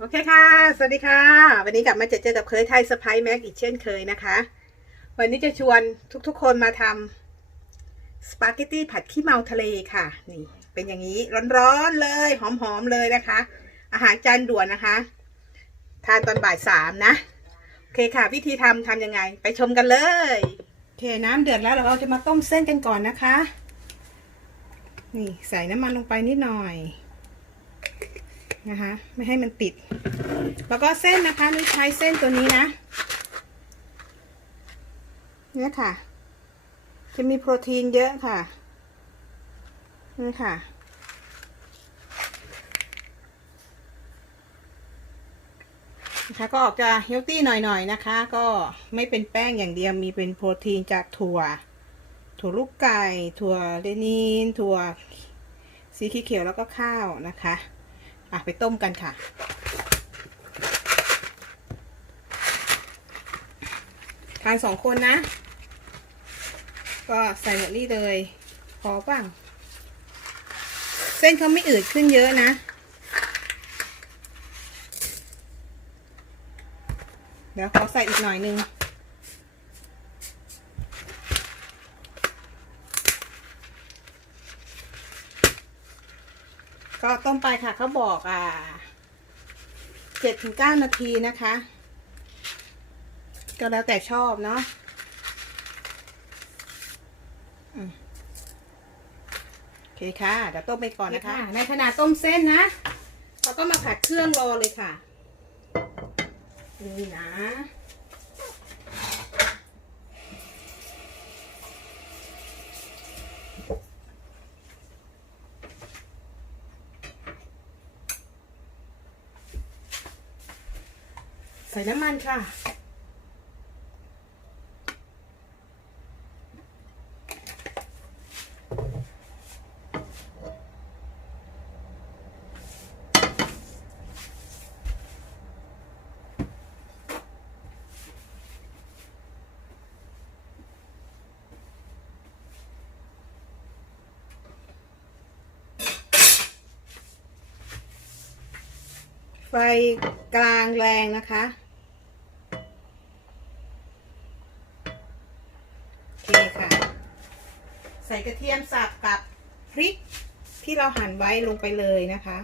โอเคค่ะ สวัสดีค่ะ วันนี้กลับมาเจอเจอกับเคยไทยสไปแม็กอีกเช่นเคยนะคะ วันนี้จะชวนทุกๆคนมาทำสปาเกตตี้ผัดขี้เมาทะเลค่ะ นี่ เป็นอย่างนี้ร้อนๆเลยหอมๆเลยนะคะ อาหารจานด่วนนะคะ ทานตอนบ่ายสามนะ โอเคค่ะ วิธีทำทำยังไง ไปชมกันเลย โอเค น้ำเดือดแล้วเราจะมาต้มเส้นกันก่อนนะคะ นี่ใส่น้ำมันลงไปนิดหน่อย นะคะ ไม่ให้มันติด แล้วก็เส้นนะคะนุ้ยใช้เส้นตัวนี้นะ เนี่ยค่ะ จะมีโปรตีนเยอะค่ะนี่ค่ะนะคะก็ออกจะเฮลตี้หน่อยๆนะคะ ก็ไม่เป็นแป้งอย่างเดียวมีเป็นโปรตีนจากถั่ว ถั่วลูกไก่ ถั่วเรนีนถั่วสีเขียวแล้วก็ข้าวนะคะ อะไปต้มกันค่ะ ทานสองคนนะ ก็ใส่หมดนี่เลย พอป่ะเส้นเขาไม่อืดขึ้นเยอะนะเดี๋ยวขอใส่อีกหน่อยนึง ก็ ต้มไปค่ะเขาบอกอ่าเจ็ดถึงเก้านาทีนะคะ ก็แล้วแต่ชอบเนาะโอเคค่ะ เดี๋ยวต้มไปก่อนนะคะ ในขณะต้มเส้นนะเราก็มาผัดเครื่องรอเลยค่ะ นี่นะ ใส่น้ำมันค่ะ ไฟกลางแรงนะคะโอเคค่ะ ใส่กระเทียมสับกับพริกที่เราหั่นไว้ลงไปเลยนะคะ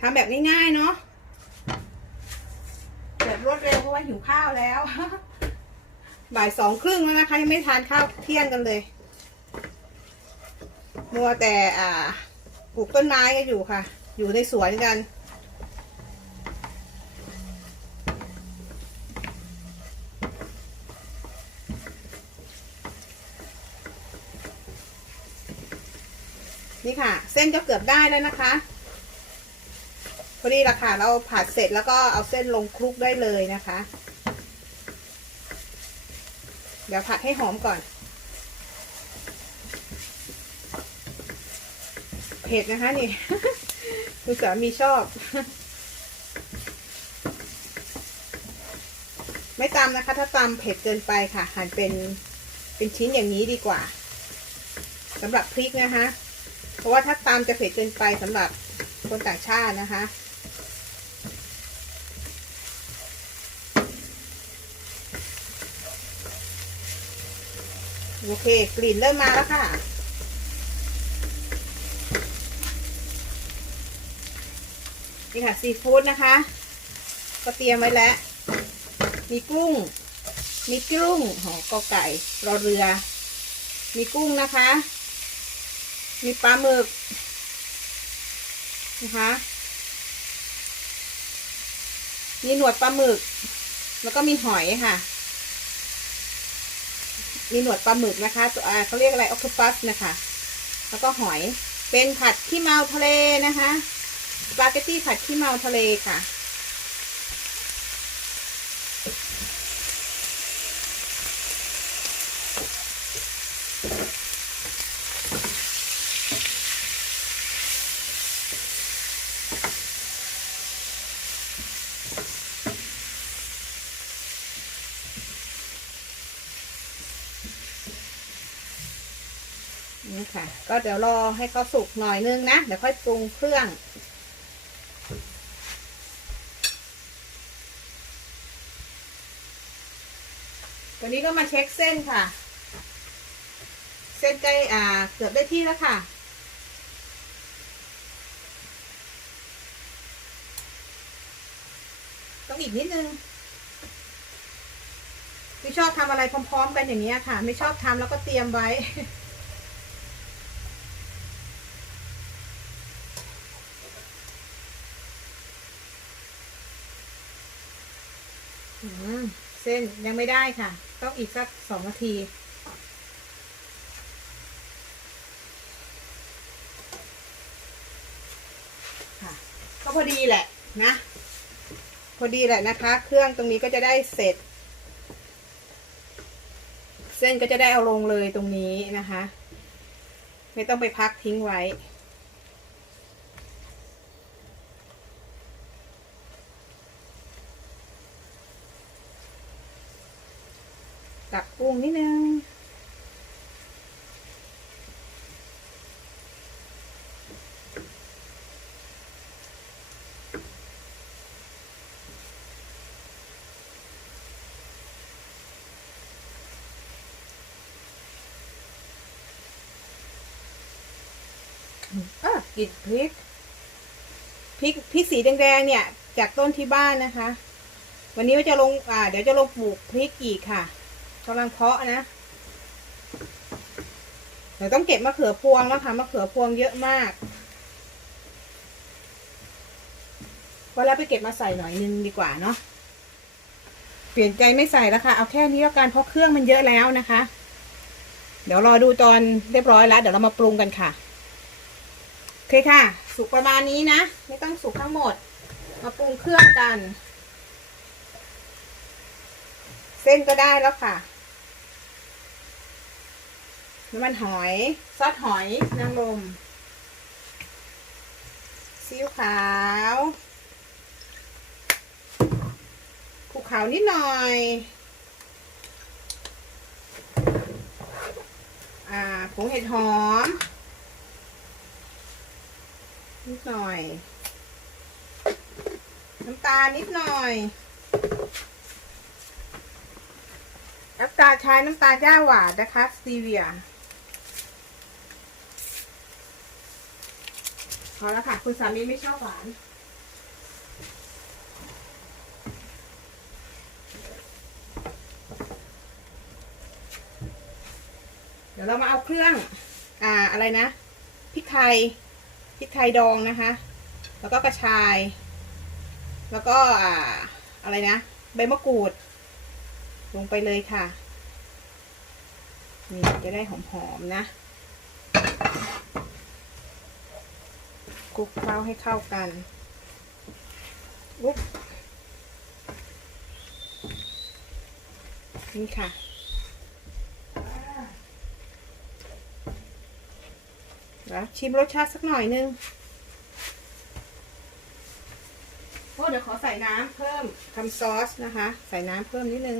ทำแบบง่ายๆเนาะแบบรวดเร็วเพราะว่าหิวข้าวแล้ว บ่ายสองครึ่งแล้วนะคะ ยังไม่ทานข้าวเที่ยงกันเลย มัวแต่อ่าปลูกต้นไม้กันอยู่ค่ะ อยู่ในสวนกัน นี่ค่ะ เส้นก็เกือบได้แล้วนะคะพอดีละค่ะ เราผัดเสร็จแล้วก็เอาเส้นลงคลุกได้เลยนะคะ เดี๋ยวผัดให้หอมก่อน เผ็ดนะคะนี่ คุณสามีชอบ ไม่ตำนะคะ ถ้าตำเผ็ดเกินไปค่ะ หั่นเป็นเป็นชิ้นอย่างนี้ดีกว่าสำหรับพริกนะคะ เพราะว่าถ้าตำจะเผ็ดเกินไปสำหรับคนต่างชาตินะคะโอเค กลิ่นเริ่มมาแล้วค่ะ นี่ค่ะซีฟู้ดนะคะ ก็เตรียมไว้แล้ว มีกุ้ง มีกุ้งหอกอไก่รอเรือ มีกุ้งนะคะ มีปลาหมึกนะคะ มีหนวดปลาหมึก แล้วก็มีหอยค่ะ มีหนวดปลาหมึกนะคะ ตัวอ่าเขาเรียกอะไรออคโตปัสนะคะ แล้วก็หอย เป็นผัดขี้เมาทะเลนะคะ สปาเกตตี้ผัดขี้เมาทะเลค่ะ นี่ค่ะ ก็เดี๋ยวรอให้เขาสุกหน่อยนึงนะ เดี๋ยวค่อยปรุงเครื่อง วันนี้ก็มาเช็คเส้นค่ะ เส้นใกล้อ่าเกือบได้ที่แล้วค่ะ ต้องอีกนิดนึงไม่ชอบทำอะไรพร้อม ๆ กันอย่างนี้ค่ะ ไม่ชอบทำแล้วก็เตรียมไว้อืม ส้นยังไม่ได้ค่ะ ต้องอีกสักสองนาที ค่ะ ก็พอดีแหละนะ พอดีแหละนะคะ เครื่องตรงนี้ก็จะได้เสร็จ เส้นก็จะได้เอาลงเลยตรงนี้นะคะ ไม่ต้องไปพักทิ้งไว้ ตักกุ้งนิดนึง อะ กลิ่นพริก พริกพริกสีแดงๆเนี่ย จากต้นที่บ้านนะคะ วันนี้ว่าจะลงอ่า เดี๋ยวจะลงปลูกพริกอีกค่ะกำลังเพาะนะเดี๋ยวต้องเก็บมะเขือพวงแล้วค่ะมะเขือพวงเยอะมากวันแล้วไปเก็บมาใส่หน่อยนึงดีกว่าเนาะเปลี่ยนใจไม่ใส่แล้วค่ะ เอาแค่นี้แล้วกันเพราะเครื่องมันเยอะแล้วนะคะ เดี๋ยวรอดูตอนเรียบร้อยแล้ว เดี๋ยวเรามาปรุงกันค่ะ เคค่ะ สุกประมาณนี้นะ ไม่ต้องสุกทั้งหมด มาปรุงเครื่องกัน เส้นก็ได้แล้วค่ะน้ำมันหอย ซอสหอยนางรมซีอิ๊วขาวคลุกขาวนิดหน่อย อ่าผงเห็ดหอม ดหน่อย น้ำตาลนิดหน่อย น้ำตาลใช้น้ำตาลย่าหวานนะคะสตีเวียพอแล้วค่ะ คุณสามีไม่ชอบหวาน เดี๋ยวเรามาเอาเครื่อง อ่าอะไรนะพริกไทย พริกไทยดองนะคะ แล้วก็กระชาย แล้วก็อ่าอะไรนะ ใบมะกรูด ลงไปเลยค่ะ นี่จะได้หอมๆนะคลุกเคล้าให้เข้ากันอุ๊บนี่ค่ะ แล้วชิมรสชาติสักหน่อยนึงโอ้เดี๋ยวขอใส่น้ำเพิ่มทำซอสนะคะ ใส่น้ำเพิ่มนิดนึง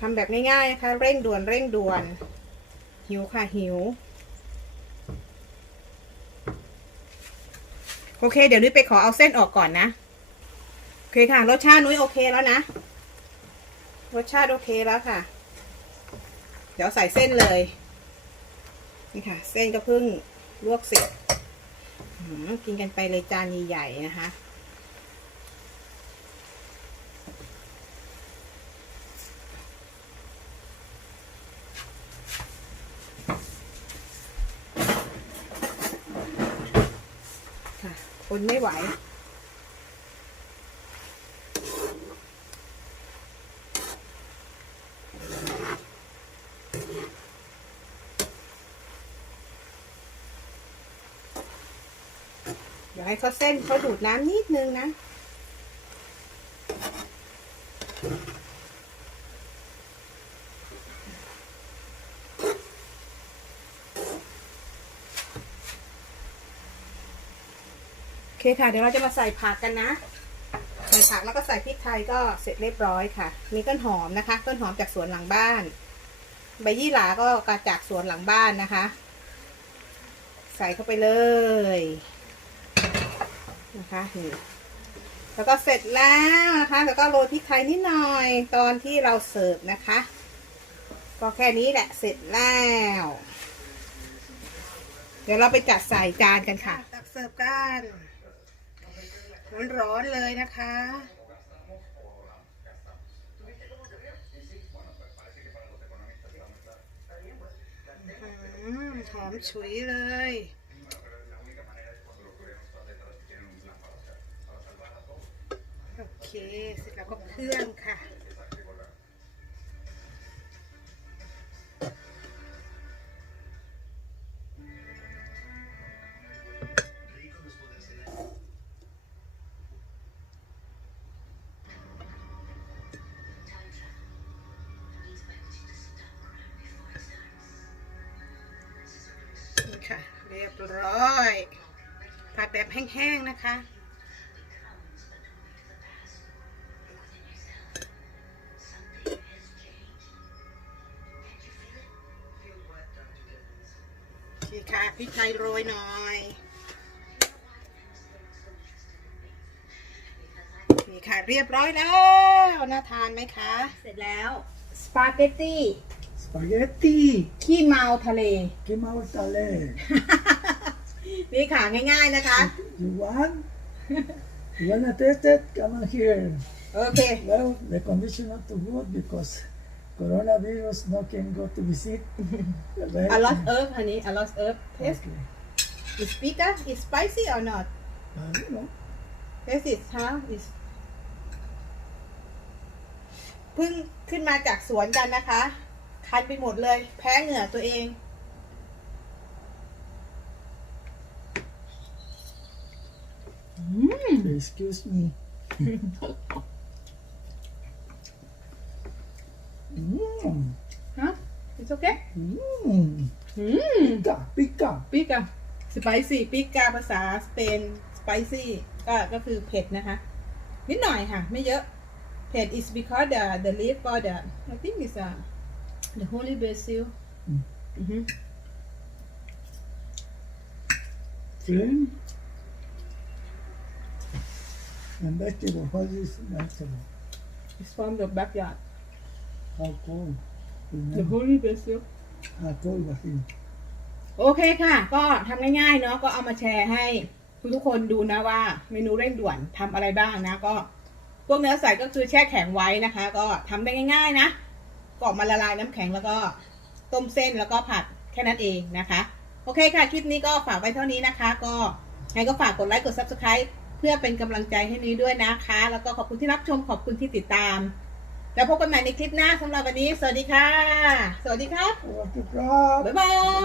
ทำแบบง่ายๆนะคะ เร่งด่วนเร่งด่วน หิวค่ะหิว โอเค เดี๋ยวนุ้ยไปขอเอาเส้นออกก่อนนะ โอเคค่ะ รสชาตินุ้ยโอเคแล้วนะ รสชาติโอเคแล้วค่ะ เดี๋ยวใส่เส้นเลย นี่ค่ะ เส้นก็เพิ่งลวกเสร็จกินกันไปเลยจานใหญ่ๆนะคะค่ะคนไม่ไหว ดี๋ยวให้เขาเส้นเขาดูดน้ำนิดนึงนะ โอเคค่ะ เดี๋ยวเราจะมาใส่ผักกันนะ ใส่ผักแล้วก็ใส่พริกไทยก็เสร็จเรียบร้อยค่ะ มีต้นหอมนะคะ ต้นหอมจากสวนหลังบ้าน ใบยี่หร่าก็กระจากสวนหลังบ้านนะคะ ใส่เข้าไปเลย นะคะนี่แล้วก็เสร็จแล้วนะคะ แล้วก็โรยพริกไทยนิดหน่อยตอนที่เราเสิร์ฟนะคะ ก็แค่นี้แหละเสร็จแล้ว เดี๋ยวเราไปจัดใส่จานกันค่ะ ตักเสิร์ฟกันร้อนๆเลยนะคะหอมฉุยเลย โอ เคเสร็จแล้วก็เครื่องค่ะค่ะเรียบร้อยผัดแบบแห้งๆนะคะ พริกไทยโรยหน่อยนี่ค่ะเรียบร้อยแล้ว น่าทานไหมคะ เสร็จแล้ว สปาเกตตี้ Spaghetti, ขี้เมาทะเล che mortale. นี่ค่ะง่ายๆนะคะ You want? You wanna taste it? Come on here. โอเค Well, the condition not too good because coronavirus no can go to visit. Right? a lot herb honey a lot herb taste Okay. is bitter is spicy or not I don't know. taste it how is เพิ่งขึ้นมาจากสวนกันนะคะ คันไปหมดเลย แพ้เหงื่อตัวเอง Excuse me. Mmm. ฮะ it's okay Mmm. อืม Pica, pica. ปิกอะสไปซี่ปิกาภาษาสเปนสไปซี่ก็ก็คือเผ็ดนะคะ นิดหน่อยค่ะ ไม่เยอะ เผ็ด is because the the leaf for the I think is a the holy basil อืมอือฮึ Flame. And vegetable. What is vegetable? it's from the backyard How cold? the Remember? holy basil How cold was it? โอเคค่ะ ก็ทำง่ายๆเนาะก็เอามาแชร์ให้ทุกๆคนดูนะว่า เมนูเร่งด่วนทำอะไรบ้างนะ ก็พวกเนื้อใส่ก็คือแช่แข็งไว้นะคะ ก็ทำได้ง่าย ๆนะก็มาละลายน้ำแข็งแล้วก็ต้มเส้นแล้วก็ผัดแค่นั้นเองนะคะ โอเคค่ะ คลิปนี้ก็ฝากไว้เท่านี้นะคะ ก็ไงก็ฝากกดไลค์กด subscribe เพื่อเป็นกำลังใจให้นี้ด้วยนะคะ แล้วก็ขอบคุณที่รับชมขอบคุณที่ติดตาม แล้วพบกันใหม่ในคลิปหน้าสำหรับวันนี้ สวัสดีค่ะ สวัสดีครับ What to grab? บ๊ายบาย